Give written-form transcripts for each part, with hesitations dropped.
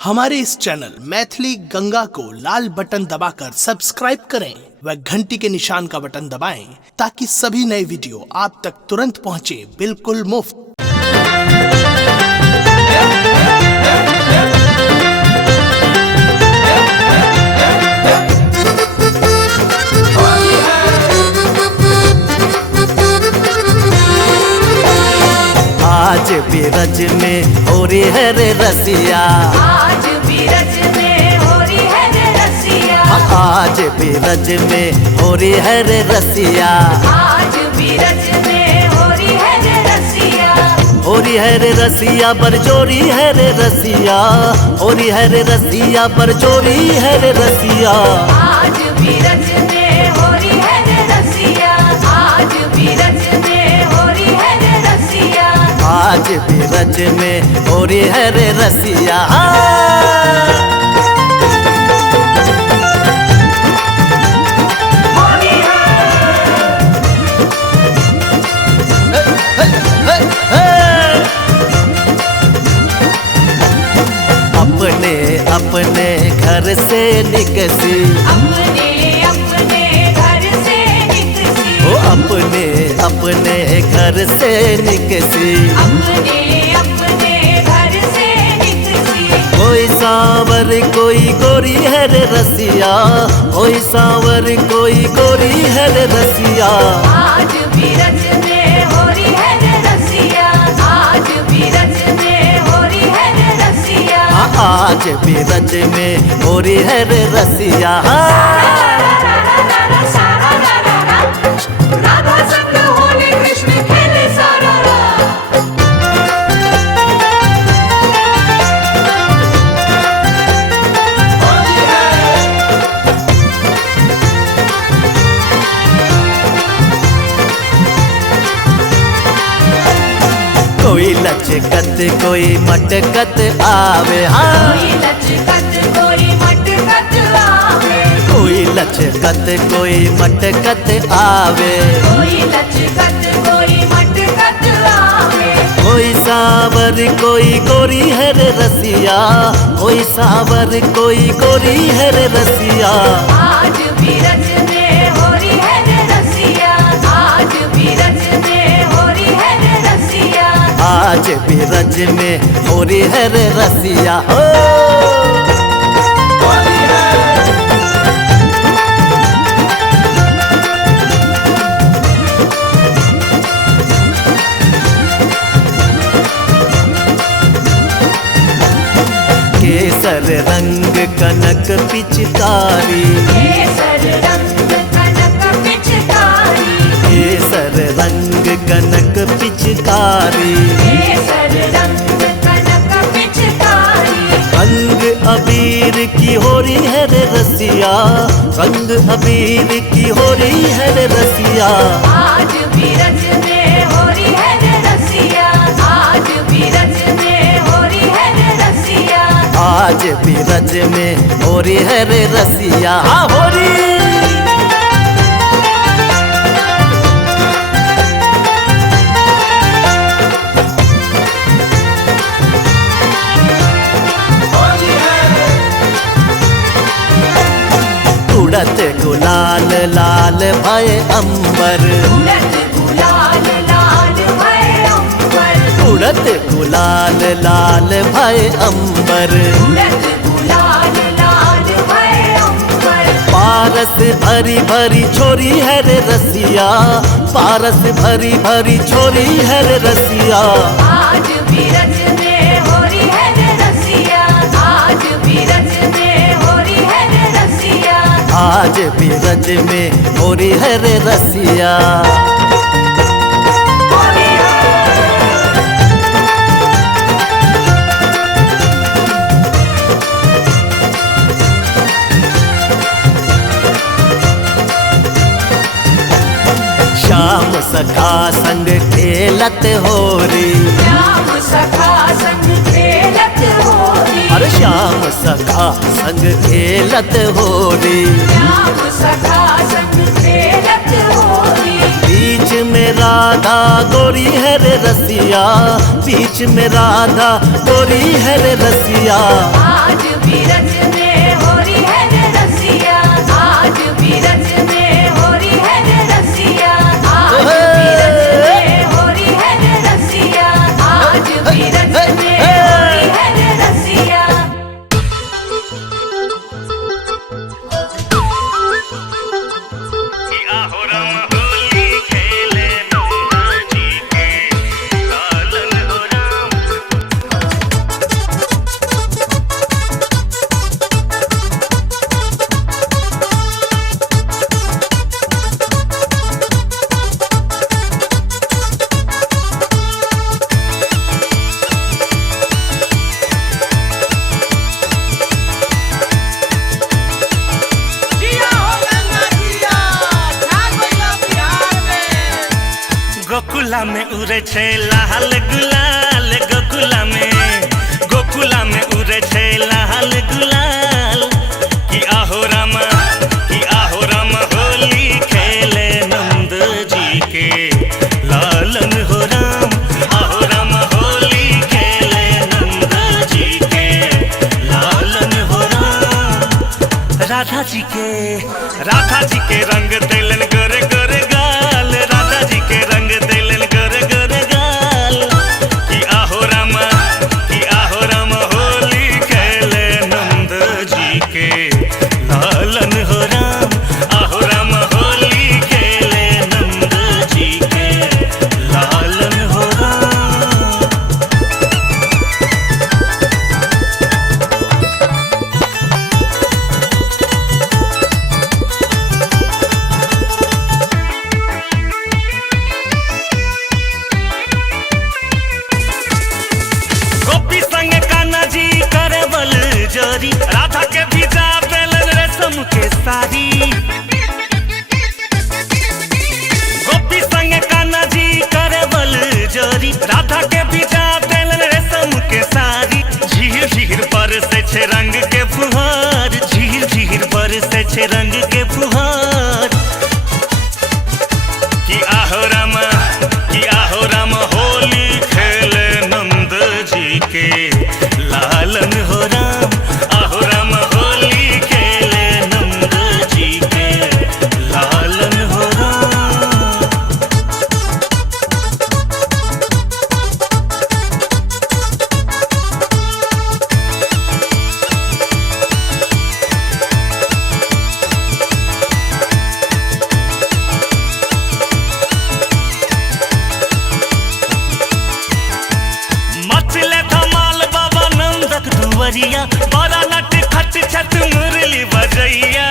हमारे इस चैनल मैथिली गंगा को लाल बटन दबाकर सब्सक्राइब करें व घंटी के निशान का बटन दबाएं ताकि सभी नए वीडियो आप तक तुरंत पहुंचे बिल्कुल मुफ्त। आज बीरज में हो रही है रे रसिया, आज बीरज में हो रही है रे रसिया, आज बीरज में हो रही है रे रसिया, आज बीरज में हो रही है रे रसिया, हो रही है रे रसिया बरजोरी है रे रसिया, हो रही है रे रसिया बरजोरी है रे रसिया। आज बीरज में हो रही है रे रसिया, आज बीरज में हो रही है रे रसिया, आज बीरज में हो रही है रे रसिया। होली अपने अपने घर से निकसी, अपने अपने घर से निकसी, ओ अपने अपने घर से निकसी, अपने अपने घर से निकसी, कोई सांवर कोई गोरी है रे रसिया, कोई सांवर कोई गोरी है रे रसिया। आज बीरज में हो रही है रे रसिया, आज बीरज में हो रही है रे रसिया, आज बीरज में हो रही है रे रसिया। राधा संग होली कृष्ण खेले सारा कोई लचकत कोई मटकत आवे, हाँ कोई लचकत कोई मटकत आवे, कोई लचकत कोई मटकत आवे, कोई लचकत कोई मटकत आवे, कोई सांवर कोई गोरी है रे रसिया, कोई सांवर कोई गोरी है रे रसिया। आज बीरज में हो रही है रे रसिया, आज बीरज में हो रही है रे रसिया, आज बीरज में हो रही है रे रसिया। हो केसर रंग कनक पिचकारी, केसर रंग कनक पिचकारी, केसर रंग कनक पिचकारी, केसर रंग कनक पिचकारी, रंग अबीर की हो रही है रे रसिया, रंग अबीर की हो रही है रे रसिया। आज बीरज में हो रही है रे रसिया, आज बीरज में हो रही है रे रसिया, आज बीरज में हो रही है रे रसिया। हाँ हो रही। उड़त गुलाल लाल भय अंबर, उड़त गुलाल लाल भय अंबर, उड़त गुलाल लाल भय अंबर, उड़त गुलाल लाल भय अंबर, पारस भरी भरी छोरी है रे रसिया, पारस भरी भरी छोरी है रे रसिया। आज बीरज में हो रही है रे रसिया, आज बीरज में हो रही है रे रसिया, आज बीरज में हो रही है रे रसिया। होली श्याम सखा संग खेलत हो री, श्याम सखा संग खेलत होरी, अरे श्याम सखा संग खेलत हो री, श्याम सखा संग खेलत होरी, बीच में राधा गोरी है रे रसिया, बीच में राधा गोरी है रे रसिया। आज गोकुला में उड़े छे लाल गुलाल, गोकुला में उड़े छे लाल गुलाल। कि आहो रामा होली खेले नंद जी के लालन हो राम। आहो रामा होली खेले नंद जी के लालन हो राम। राधा जी के रंग देलन गोरे गोरे गाल, राधा जी के रंग देलन गोरे गोरे गाल। कि आहो रामा होली खेले नंद जी के लालन हो राम। आहो रामा होली खेले नंद जी के लालन हो राम। गोपी संग कान्हा जी करे बल जोरी, राधा के भिजा देलन रेशम के साड़ी। गोपी संग कान्हा जी करे बल जोरी, राधा के भिजा देलन रेशम के साड़ी। झीर झीर पर से छे रंग के फुहार, झीर झीर पर से छे रंग के फुहार। कि आहो रामा होली खेले नंद जी के लालन हो राम। आहो रामा होली खेले नंद जी के लालन हो राम। मचले धमाल बाबा नंदक दुवरिया, बड़ा नट खट छत मुरली बजैया।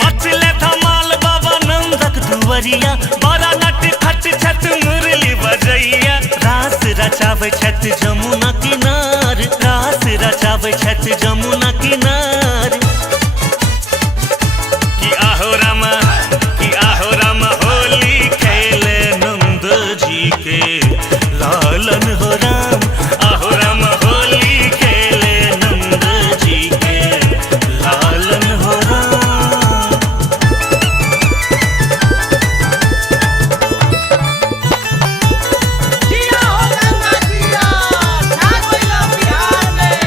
मचले धमाल बाबा नंदक दुवरिया, बड़ा नट खट छत मुरली बजैया। रास रचावे छत जमुना किनार, रास रचावे छत जमुना किनार। कि आहो रामा होली खेले नंद जी के लालन हो राम। आहो रामा होली खेले नंद जी के लालन हो राम। जिया हो गंगा जिया, छा गइला बिहार में।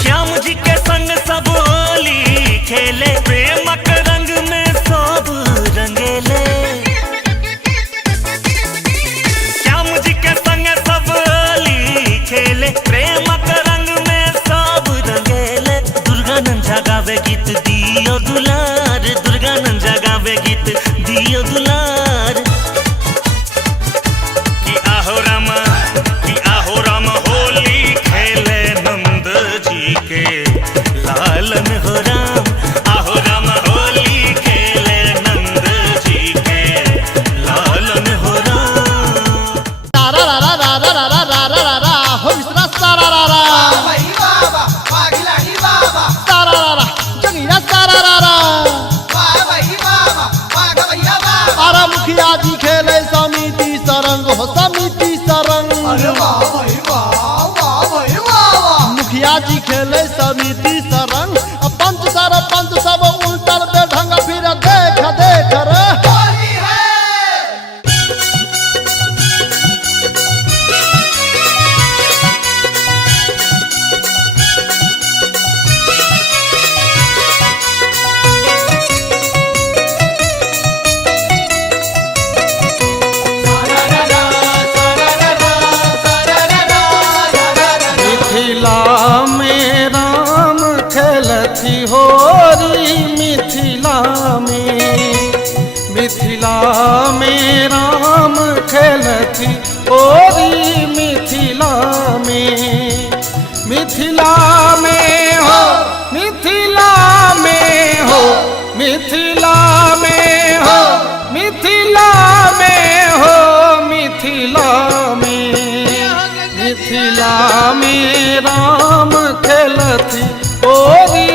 श्याम जी के संग सब होली खेले, प्रेमक रंग में सब रंगेले। श्याम जी के संग सब होली खेले, प्रेमक रंग में सब रंगेले। दुर्गानंद जगावे गीत दियो दुलार, दुर्गानंद जगावे गीत दियो दुलार। कि आहो रामा होली खेले नंद जी के लालन हो राम। आहो रामा होली खेले नंद जी के लालन हो राम। तारा रा रा रा रा रा रा रा रा रा रा हो विश्रा सारा रा रा भाई बाबा, वागिलाही बाबा, सारा रा रा जंगीरा सारा रा रा। भाई बाबा, वाग भैया बाबा। अरे मुखिया जी खेले समिति सरंग हो समिति सरंग। अरे वाह भाई वाह, वाह भाई वाह। मुखिया जी खेले समिति सरंग, पंच सरपंच सब उल्टल बेढंग फिर देख देख रे। होली है। मिथिला में राम खेलथी होरी, मिथिला में राम खेलथी होरी। मिथिला में हो, मिथिला में हो, मिथिला में हो, मिथिला में हो, मिथिला में, मिथिला में राम खेलथी होरी।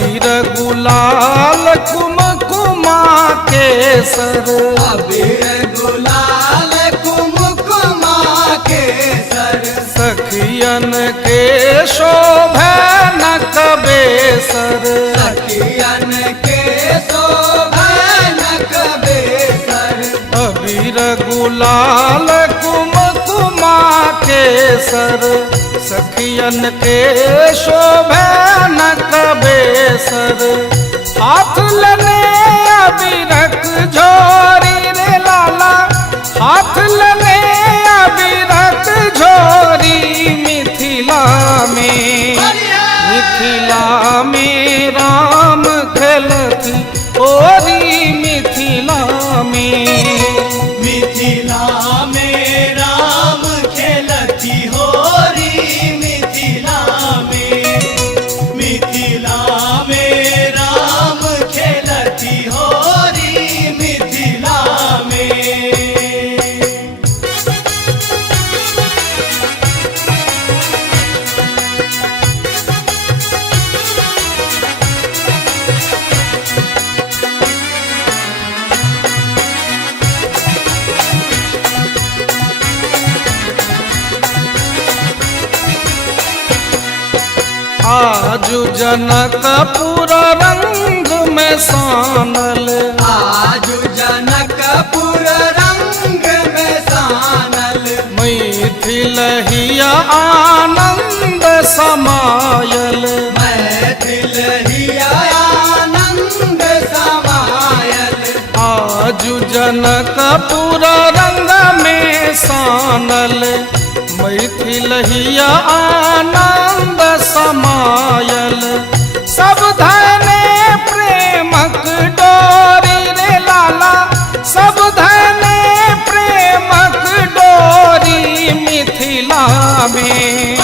अबीर गुलाल कुमकुमा केसर, अबीर गुलाल कुमकुमा केसर, सखियन के शोभे नक बेसर, सखियन के शोभनक बेसर, अबीर गुलाल कुमकुमा केसर, सखियन के शोभे नक बेसर, हाथ लने अबीरक झोरी रे लाला, हाथ लने अबीरक झोरी मिथिला में, मिथिला में राम खेलती ओरी मिथिला में, मिथिला में राम खेलती होरी मिथिला में, मिथिला में राम खेलती होरी मिथिला में। आजु जनकपुर रंग में सानल, आजु जनकपुर रंग में सानल, मैथिल हिया आनंद समायल, मैथिल हिया आनंद समायल, आजु जनकपुर रंग में सानल, मैथिल हिया आनंद समायल, सब धने प्रेमक डोरी रे लाला, सब धने प्रेमक डोरी मिथिला में,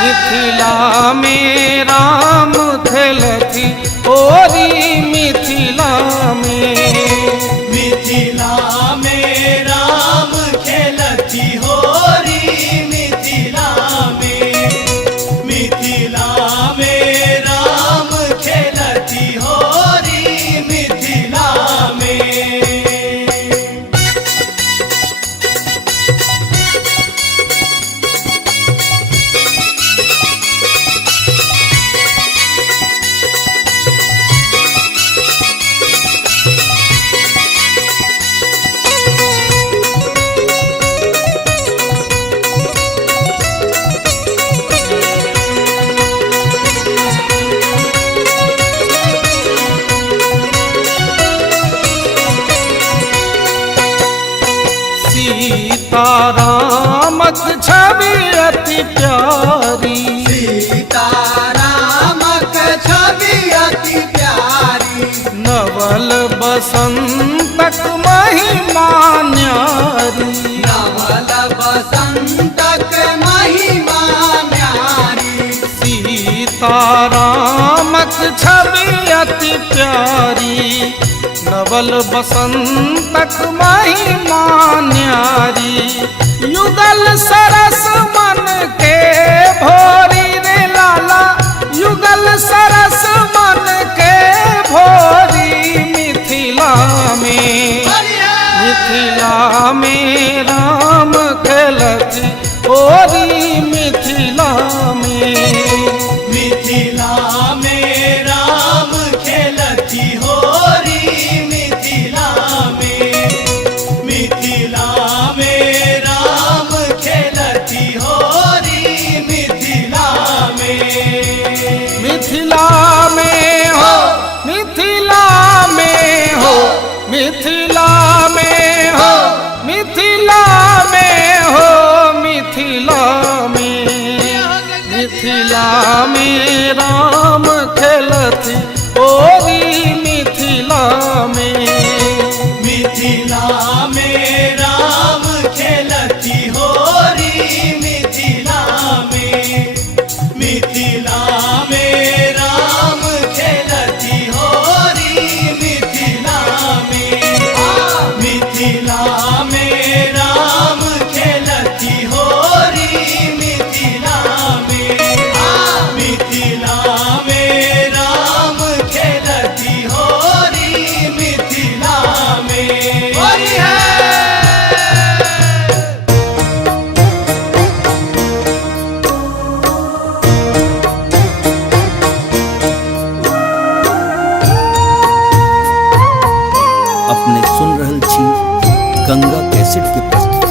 मिथिला में राम खेलती ओरी मिथिला में, मिथिला में राम खेलती होरी मिथिला में, मिथिला में राम खेलती होरी मिथिला में। सीतारामक छवि अति प्यारी, सीतारामक छवि अति प्यारी, नवल बसंतक महिमा न्यारी, नवल बसंतक महिमा न्यारी, सीतारामक छवि अति प्यारी, नवल बसंतक महिमा न्यारी, युगल सरस मन के भोरी रे लाला, युगल सरस मन के भोरी मिथिला में, मिथिला में राम खेलती ओरी मिथिला में, मिथिला में राम खेलती होरी मिथिला में, मिथिला में राम खेलती होरी मिथिला में, मिथिला में हो, मिथिला में हो, मिथिला में हो, मिथिला में हो, मिथिला में, मिथिला में राम खेलती ओरी मिथिला में, मिथिला में राम खेलती होरी मिथिला में, मिथिला में राम खेलती होरी मिथिला में, मिथिला में राम खेलती होरी मिथिला में, मिथिला अपने सुन रहल छी गंगा कैसेट के प्रस्तुति।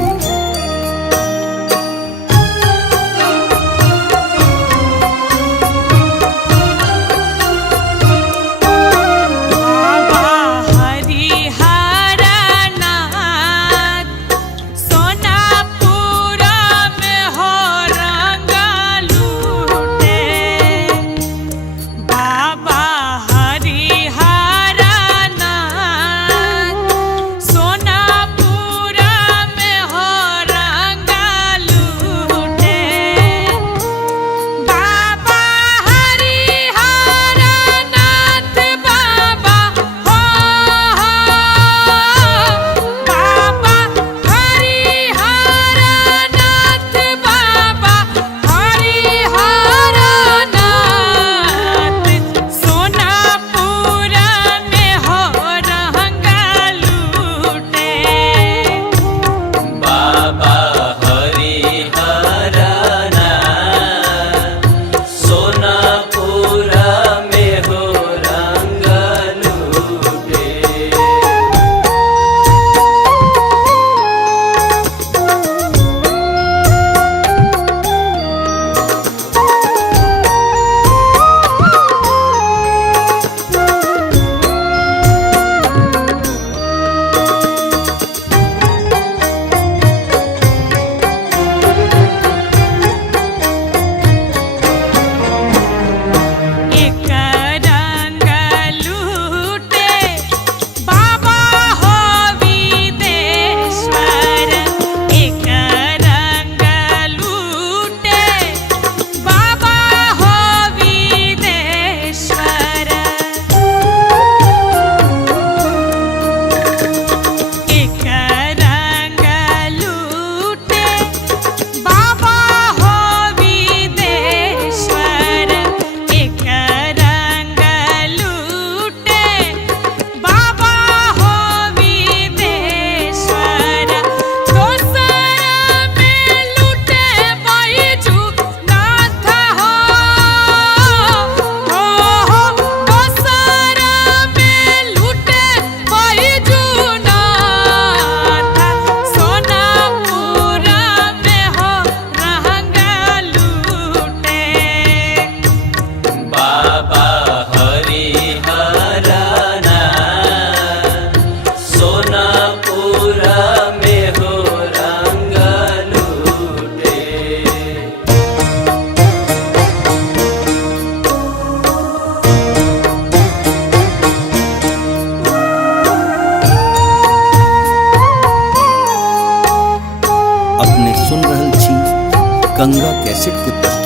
अपने सुन रहल छी गंगा कैसेट के प्रस्तुति।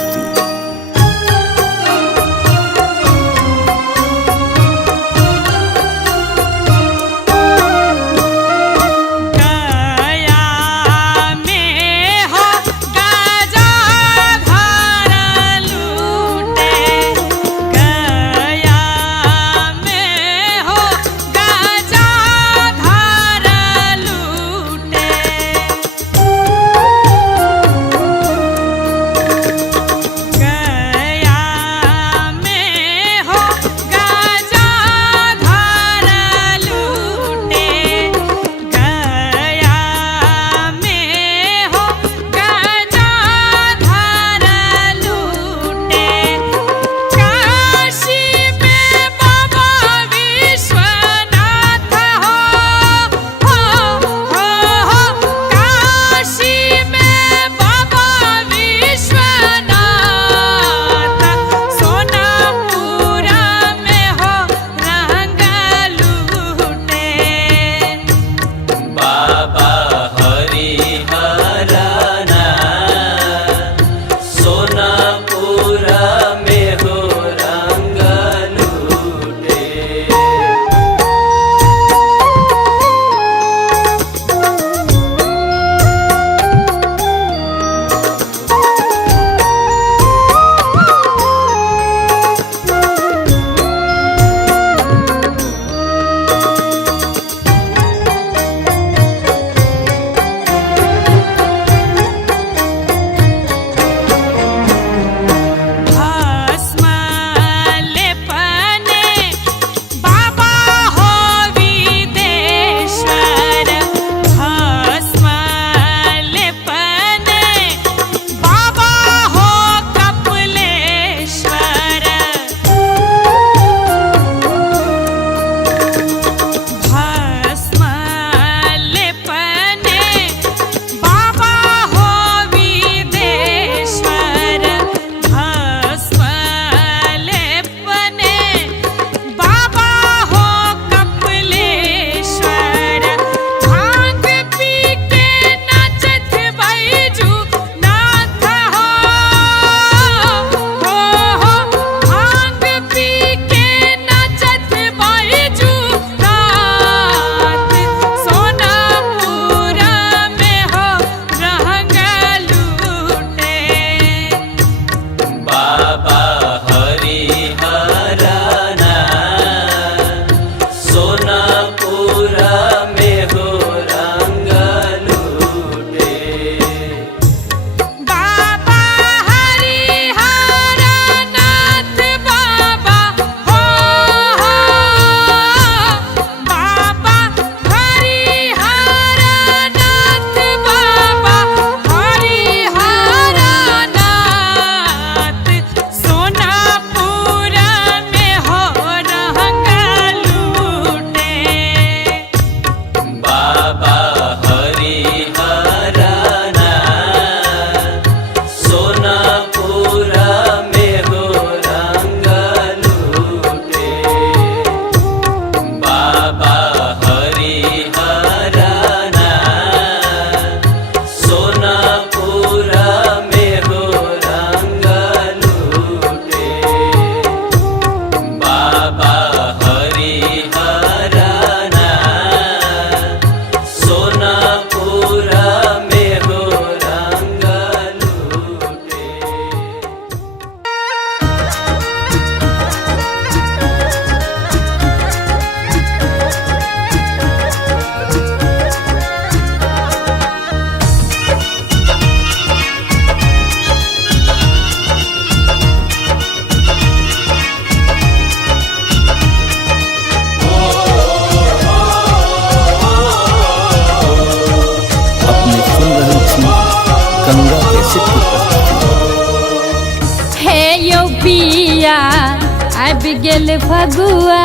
गेल फगुआ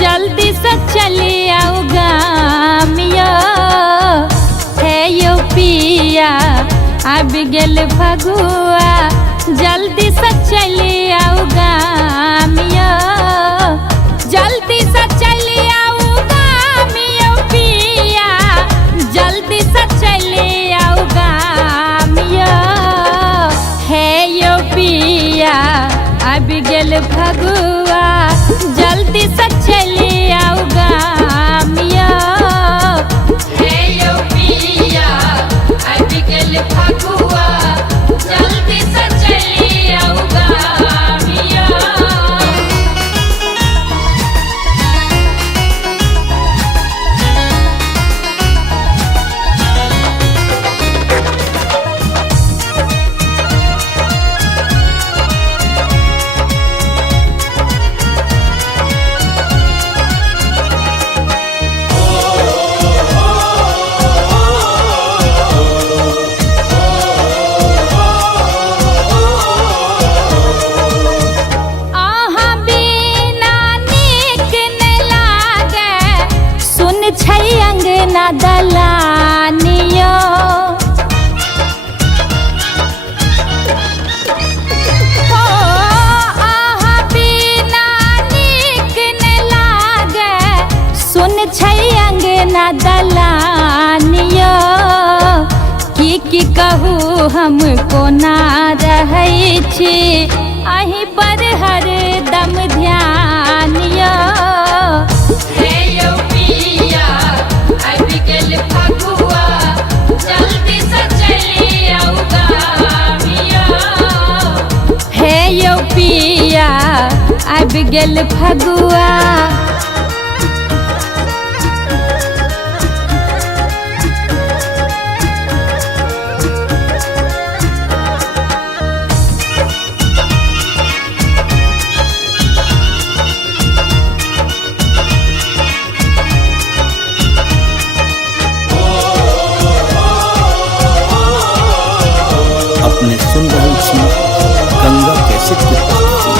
जल्दी से चली आओ गामिया है यो पिया अब गेल फगुआ जल्दी से चली आओ गामिया जल्दी से चली आओ गामिया पिया जल्दी से चली आओ गामिया है यो पिया अब गेल फगुआ जल्दी से चली आओ गामिया है यो पिया अब गेल फगुआ जल्दी से चली आओ गामिया। अंगना दलानियो हो आहा बिना नीक न लागे सुन छै अंगना दलानियो की कहू हम कोना रहै छी अहीं पर हरदम ध्यानियो हे यो पिया अब गेल फगुआ जल्दी से चली आओ गामिया हे यो पिया अब गेल फगुआ अपने सुन रहल छी गंगा कैसेट के प्रस्तुति।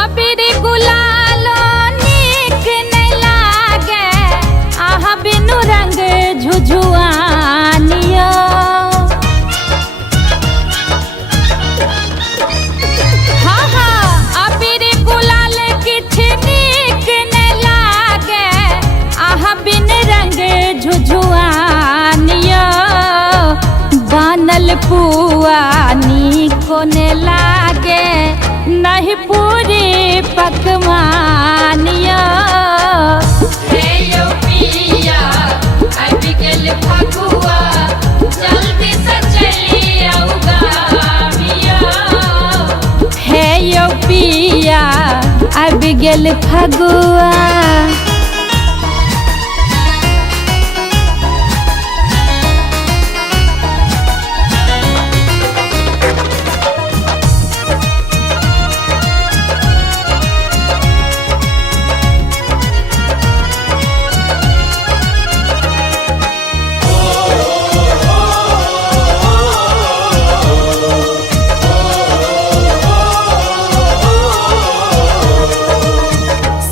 अबीर गुलालो नीक न लागे आहा बिनु रंग झुझुआनियो हाँ हाँ अबीर गुलाल किछ नीक न लागे आहा बिन रंग झुझुआनियो बनल पुआ नीको ने लागे नहीं पूरी पकवानिया हे यो पिया अब गेल फगुआ जल्दी से चली आओ गामिया हे यो पिया अब गेल फगुआ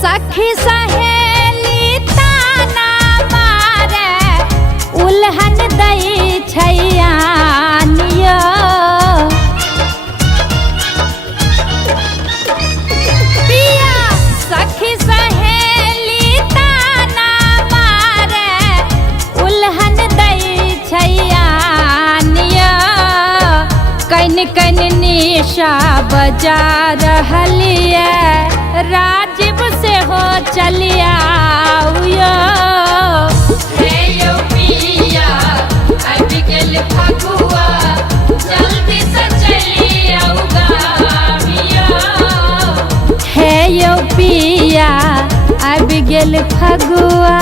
सखी सहेली ताना मारे उल्हन दई छैयानिया पिया सखी सहेली ताना मारे उल्हन दई छैयानिया कन कन निशा बजा रहलिए राजीव से हो चलिया हे यो पिया अब गेल फगुआ जल्दी से चली आओ गामिया हे यो पिया अब गेल फगुआ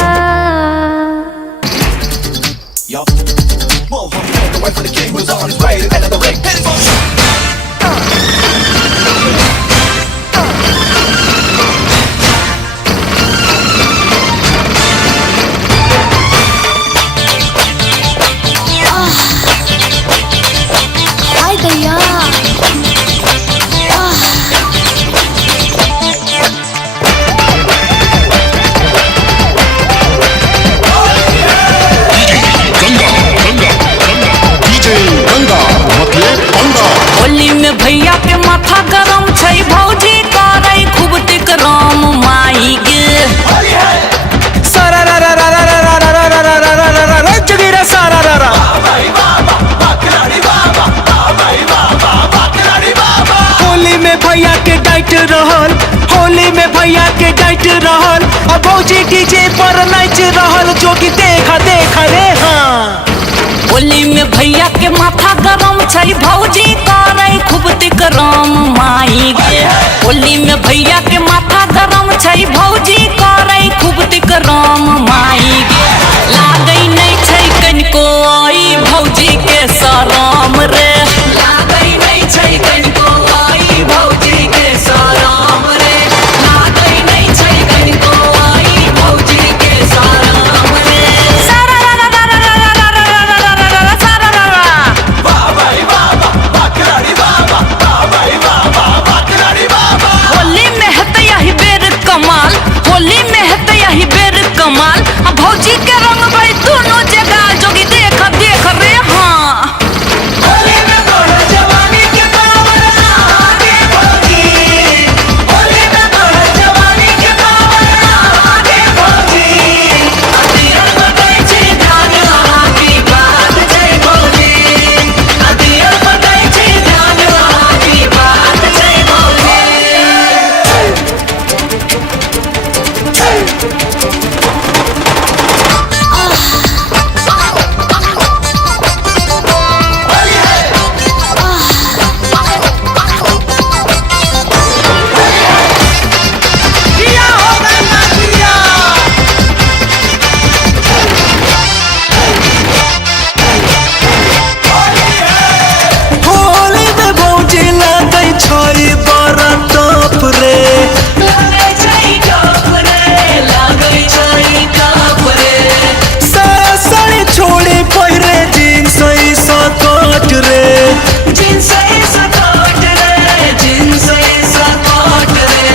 भैया के डाइट रहल अब भौजी डीजे पर नाच रहल जोगी देखा देखा रे हाँ। होली में भैया के माथा गरम छै भौजी करे खूब तिकरम माई गे। होली में भैया के माथा गरम छै भौजी करे खूब तिकरम माई गे। लागै नहीं छै कनिको आई भौजी के शरम रे। लागै नहीं छै कनिको आई भौजी के शरम रे। लागै नहीं छै कनिको आई भौजी के शरम रे। होली में है यही बेर कमाल, होली में है यही बेर कमाल। भौजी के रंग भाई दोनों जगह जोगी देख देख रे हाँ। होली में तोड़ा जवानी के पावर आगे भौजी, होली में तोड़ा जवानी के पावर आगे भौजी। अदियल बताई छी ध्यान आगे बात छै भौजी, अदियल बताई छी ध्यान आगे बात छै भौजी। होली में भौजी लागै छै बड़ा टॉप रे। लागै छै टॉप रे, लागै छै टॉप रे। साया साड़ी छोड़ी पहिरे जींस सकट रे। जींस सकट रे, जींस सकट रे।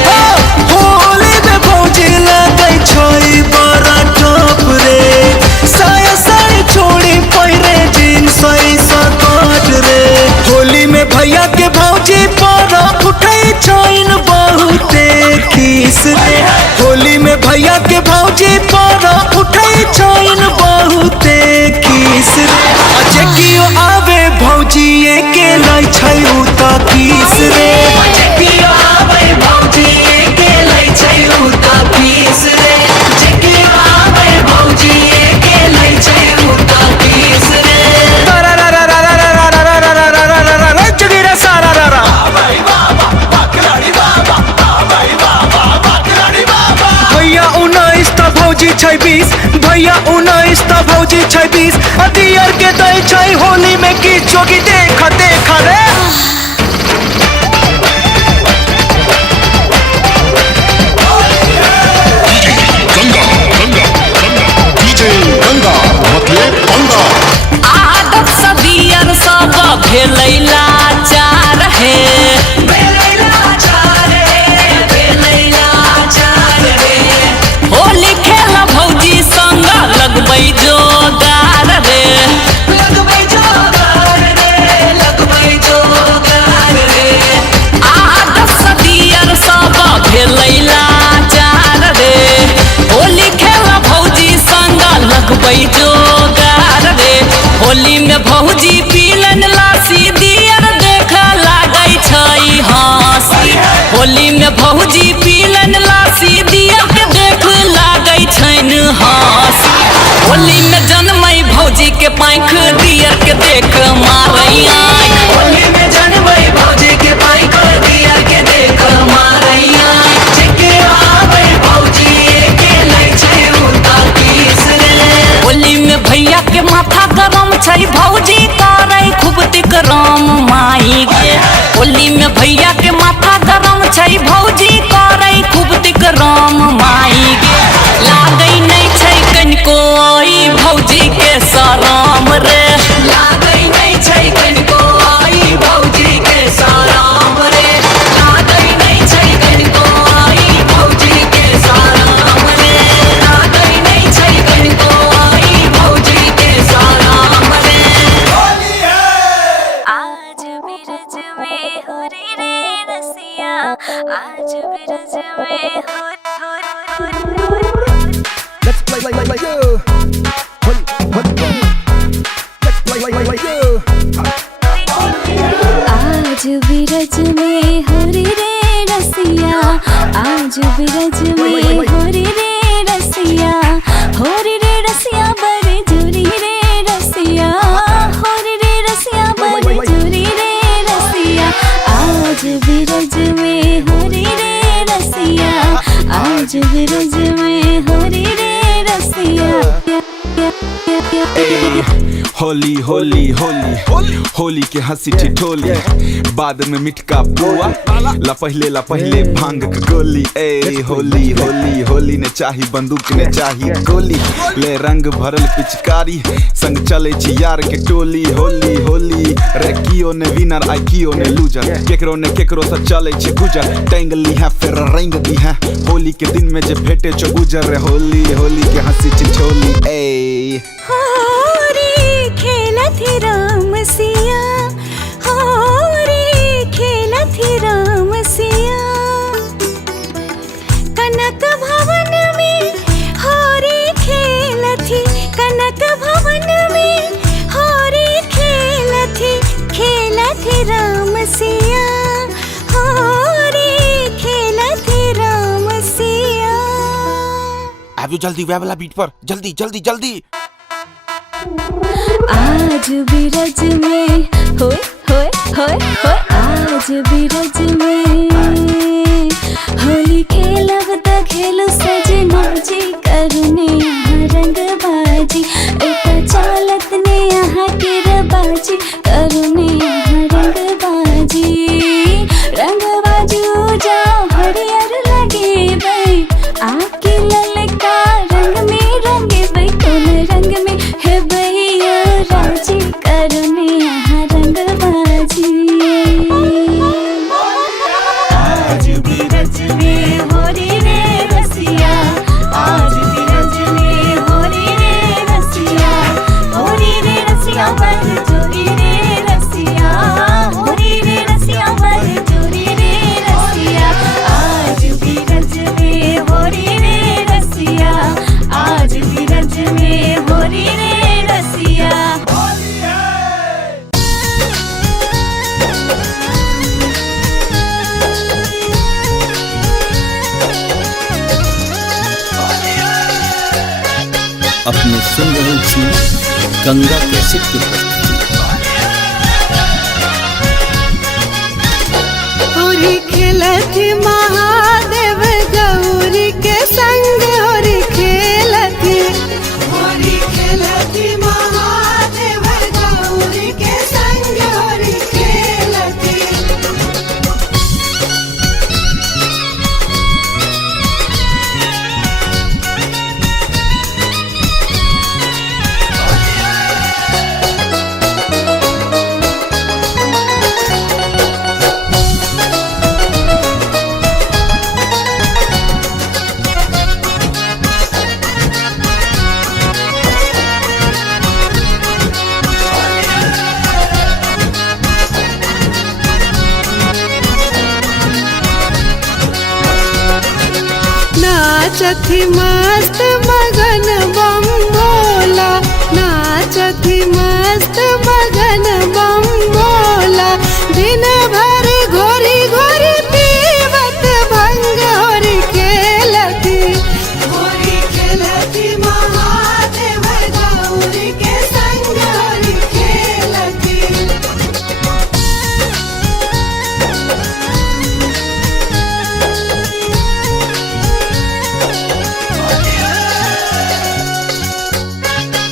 होली में भौजी लागै छै बड़ा टॉप रे। साया साड़ी छोड़ी पहिरे जींस सकट रे। होली में भैया के भौजी पर उठै छैन बहुते खीस रे। होली में भैया के भौजी पर उठै छैन बहुते खीस रे। जे कियो आवे भौजी के लै छै उ त खीस रे। जे कियो आबै भौजी के लै छै उ त खीस रे। जे कियो आबै भौजी के लै छै उ त खीस रे। जुगिरा सारा रा भैया 19 त भौजी छै 20, भैया 19 त भौजी छै 20। अदियर के दै छै होली में की जोगी देख देख रे। आदत सदियर सब भेलै लाचार हे। भेलै लाचार हे, भेलै लाचार हे। होली खेल भौजी संग लगबै जोगार रे। लगबै जोगार रे, लगबै जोगार रे। आदत सदियर सब भेलै लाचार रे। होली खेल भौजी संग लगबै जोगार रे। होली में भौजी पीलन लासी दियर देख लागै छै हंसी। होली में भौजी पीलन लासी दियर के देख लागै छैन हंसी। होली में जन्मै भौजी के पाँख दियर के देख मारै आँखि। होली में जन्मै भौजी के पाँख दियर के देख मारै आँखि। जे के आबै भौजी के लै छै उ त खीस रे। होली में भैया के माथा गरम छै भौजी करे खूब तिकरम माई गे। होली में भैया के माथा गरम छै भौजी करे खूब तिकरम माई गे। लागै नहीं छै कनिको आई भौजी के शरम रे। लागै नहीं छै कनिको आई भौजी के शरम रे। लागै नहीं छै कनिको आई भौजी के शरम रे। लागै नहीं छै कनिको आई भौजी के शरम रे। आज बिरज में हो रे रसिया, आज बिरज में हो। Let's play like you. आज बिरज में हो रे रसिया, आज आज बिरज में होरी रे रसिया, होरी रे रसिया बड़े जुरी रे रसिया, होरी रे रसिया बड़े जुरी रे रसिया। आज बिरज में होरी रे रसिया, आज बिरज में होरी रे रसिया। होली होली होली होली के हंसी ठिठोली, बाद में मिठका पुआ, ला पहले भांग के गोली। ए होली होली होली ने चाही बंदूक ने चाही गोली, ले रंग भरल पिचकारी संग चले छी यार के टोली। होली होली रे कियो ने विनर आई कियो ने लूजर, केकरो ने केकरो से चले छी गुजर, टांग ली है फिर रंग दी है होली के दिन में जे भेटे चो गुजर रे। होली होली के हंसी ठिठोली। ए होरी खेलत ही राम सिया, होरी खेलत ही राम सिया, कनक भवन में होरी खेलत ही, कनक भवन में होरी खेलत ही राम सिया, होरी खेलत ही राम सिया। अभी जल्दी वे वाला बीट पर, जल्दी जल्दी जल्दी। आज बिरज में होय होय होय होय, आज बिरज में होली खेलब त खेलु सजना जी, करुने यहाँ रंग बाजी, एक चालत ने यहाँ के रबाजी, करुने यहाँ रंग बाजी, रंग बाजू जाओ हरियर लगे बई, आके ललका रंग में रंगे बई, कौन रंग में है भैया राजी, करुने यहाँ रंग बाजी। आज बिरज में होरी रे रसिया, आज बिरज में होरी रे रसिया, होरी रे रसिया बर जोरी रे रसिया, होरी रे रसिया बर जोरी रे रसिया। आज बिरज में होरी रे रसिया, आज बिरज में होरी रे रसिया। अपने सुन रहे छी गंगा कैसेट की प्रस्तुति। होरी खेलत महादेव गौरी के संग, होरी खेलत, होरी खेलत महादेव गौरी के संग, होरी खेलत। नाचथी मस्त मगन बम भोला, नाचथी मस्त मगन बम भोला, दिन भर घोरी घोरी पीवत भंग, होरी खेलती, होरी खेलती महादेव गौरी के संग, होरी खेलती।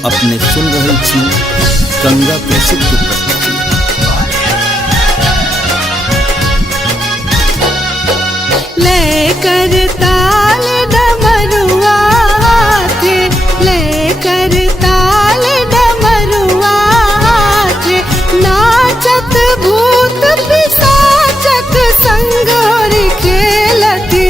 अपने सुन रहे छी गंगा कैसेट की प्रस्तुति। लेकर ताल डमरुआ थे, लेकर ताल डमरुआ थे, नाचत भूत पिशाचक संग, होरी खेलती,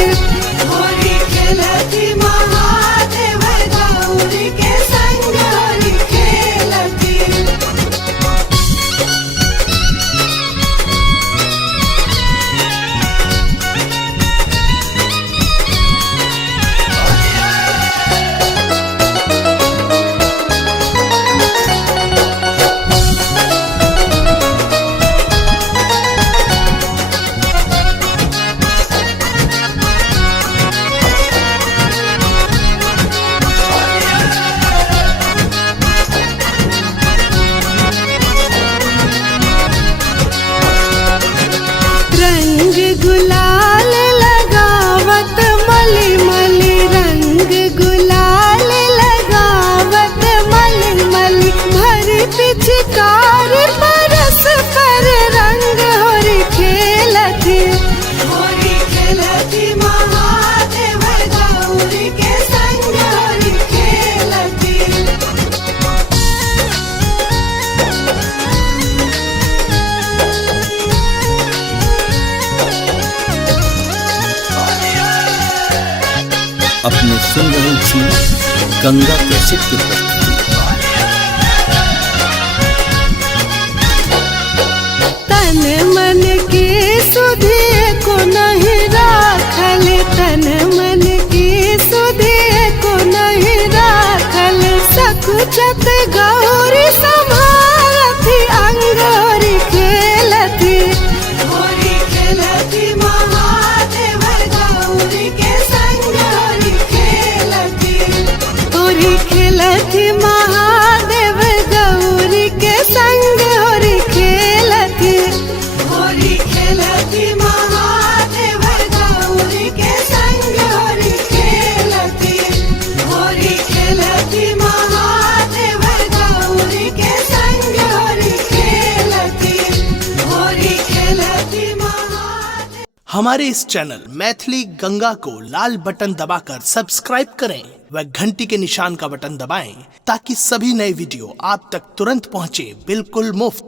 होरी खेलती महादेव गौरी के संग, होरी खेलती। अपने सुन रहे छी गंगा कैसेट की प्रस्तुति। तन मन के सुधे को नहीं राखल, तन मन के सुधे को नहीं राखल, सकुचत गौरी संभारती अंगोरी खेलती, गोरी खेलती महादेव गौरी के संग गोरी खेलती, गोरी खेलती महादेव गौरी के संग गोरी खेलती, गोरी खेलती महादेव गौरी के संग गोरी खेलती, गोरी खेलती महादेव गौरी के संग गोरी खेलती, गोरी खेलती महादेव। हमारे इस चैनल मैथिली गंगा को लाल बटन दबाकर सब्सक्राइब करें व घंटी के निशान का बटन दबाएं ताकि सभी नए वीडियो आप तक तुरंत पहुंचे बिल्कुल मुफ्त।